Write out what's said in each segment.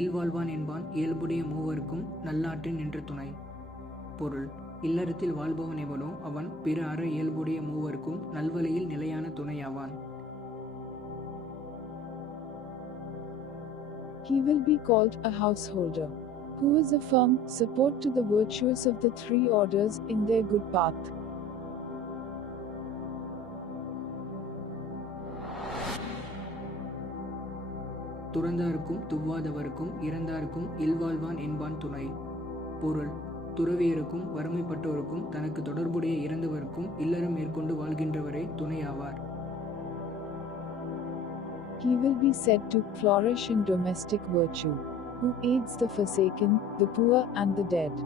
இல்வாழ்வான் என்பான் இயல்புடைய மூவர்க்கும் நல்லாற்றின் நின்ற துணை. பொருள்: இல்லறத்தில் வாழ்பவன் எவனோ அவன் பிற அற இயல்புடைய மூவர்க்கும் நல்வழியில் நிலையான துணையாவான். He will be called a householder, who is a firm support to the virtuous of the three orders in their good path. துறந்தார்க்கும் துவாதவர்க்கும் இறந்தார்க்கும் இல்வாழ்வான் என்பான் துணை. பொருள்: துறவியருக்கும் வறுமைப்பட்டோருக்கும் தனக்கு தொடர்புடைய இறந்தவர்க்கும் இல்லறம் மேற்கொண்டு வாழ்கின்றவரே துணையாவார். He will be said to flourish in domestic virtue, who aids the forsaken, the poor and the dead.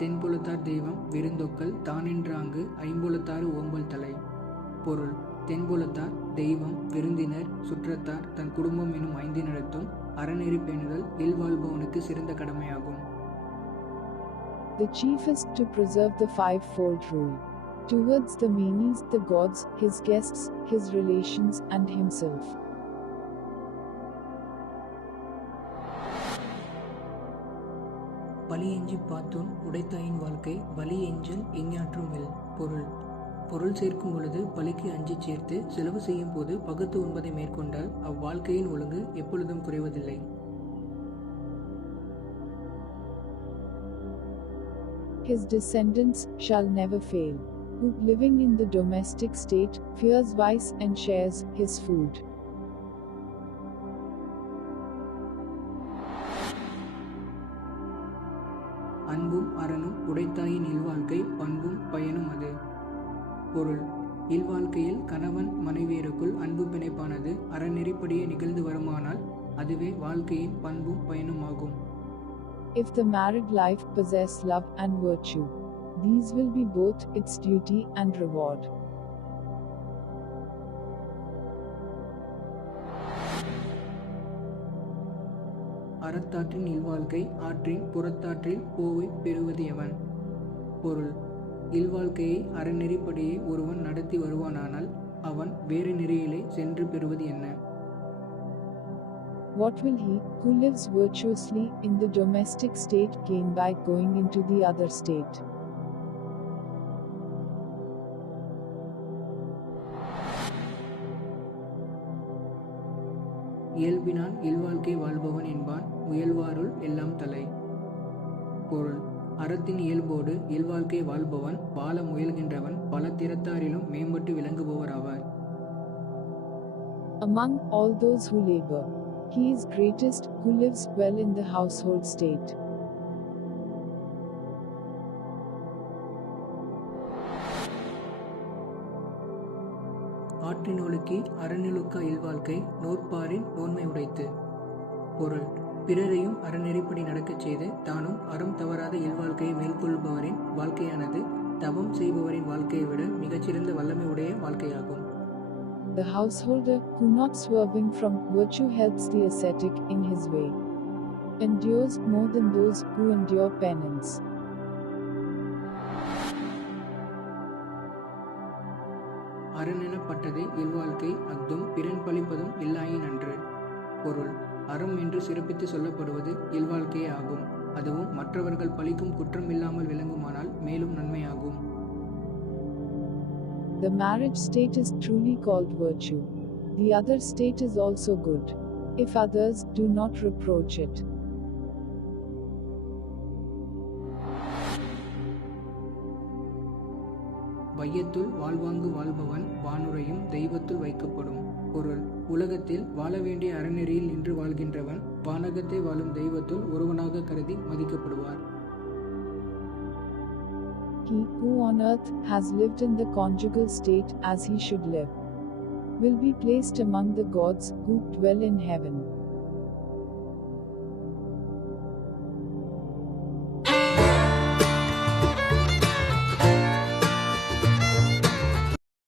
தென்புலத்தார் தெய்வம் விருந்தொக்கல் தானென்றாங்கு ஐம்புலத்தாறு ஓம்பல் தலை. பொருள்: தென்புலத்தார் தெய்வம், விருந்தினர், சுற்றத்தார், தன் குடும்பம் எனும் ஐந்தினடத்தும் அறநெறி பேணுதல் இல்வாழ்பவனுக்கு சிறந்த கடமையாகும். The chief is to preserve the five-fold rule towards the manes, the gods, his guests, his relations, and himself. பலி எஞ்சி பாத்தோன் உடைத்தாயின் வாழ்க்கை வலி எஞ்சல் எஞ்ஞாற்றும் இல். பொருள்: பொருள் சேர்க்கும் பொழுது பலிக்கு அஞ்சி சேர்த்து செலவு செய்யும் போது பகுத்து உண்பதை மேற்கொண்டால் அவ்வாழ்க்கையின் ஒழுங்கு எப்பொழுதும் குறைவதில்லை. His descendants shall never fail, who, living in the domestic state, fears vice and shares his food. அன்பும் அறனும் உடைத்தாயின் இல்வாழ்க்கை பண்பும் பயனும் அது. பொருள்: இல்வாழ்க்கையில் கணவன் மனைவியருக்குள் அன்பு பிணைப்பானது அறநெறிப்படியே நிகழ்ந்து வருமானால் அதுவே வாழ்க்கையின் பண்பும் பயனும் ஆகும். If the married life possess love and virtue, these will be both its duty and reward. அறத்தாற்றின் இல்வாழ்க்கை ஆற்றின் புறத்தாற்றில் போவை பெறுவது எவன்? பொருள்: இல்வாழ்க்கையை அறநெறிப்படியே ஒருவன் நடத்தி வருவானானால் அவன் வேறு நெறியிலே சென்று பெறுவது என்ன? What will he, who lives virtuously in the domestic state, gain by going into the other state? இயல்பினான் இல்வாழ்க்கை வாழ்பவன் என்பான் முயல்வாருள் எல்லாம் தலை. பொருள்: அறத்தின் இயல்போடு இல்வாழ்க்கை வாழ்பவன் வாழ முயல்கின்றவன் பல திறத்தாரிலும் மேம்பட்டு விளங்குபவர் ஆவார். Among all those who labor, he is greatest who lives well in the household state. ஆற்றினொழுக்கி அறநிலுக்க இல்வாழ்க்கை நோற்பாரின் நோன்மை உடைத்து. பொருள்: பிறரையும் அறநெறிப்படி நடக்கச் செய்து தானும் அறம் தவறாத இல்வாழ்க்கையை மேற்கொள்பவரின் வாழ்க்கையானது தவம் செய்பவரின் வாழ்க்கையை விட மிகச்சிறந்த வல்லமை உடைய வாழ்க்கையாகும். The householder, who not swerving from virtue helps the ascetic in his way, endures more than those who endure penance. அறனெனப்பட்டது இல்வாழ்க்கை அஃதும் பிறன் பழிப்பதும் இல்லாயின் அன்று. பொருள்: அறம் என்று சிறப்பித்து சொல்லப்படுவது இல்வாழ்க்கையே ஆகும். அதுவும் மற்றவர்கள் பழிக்கும் குற்றம் இல்லாமல் விளங்குமானால் மேலும் நன்மையாகும். The marriage state is truly called virtue. The other state is also good, if others do not reproach it. வையத்துள் வாழ்வாங்கு வாழ்பவன் வானுரையும் தெய்வத்துள் வைக்கப்படும். பொருள்: உலகத்தில் வாழ வேண்டிய அறநெறியில் நின்று வாழ்கின்றவன் வானகத்தை வாழும் தெய்வத்துள் ஒருவனாக கருதி மதிக்கப்படுவார். He who on earth has lived in the conjugal state as he should live will be placed among the gods who dwell in heaven.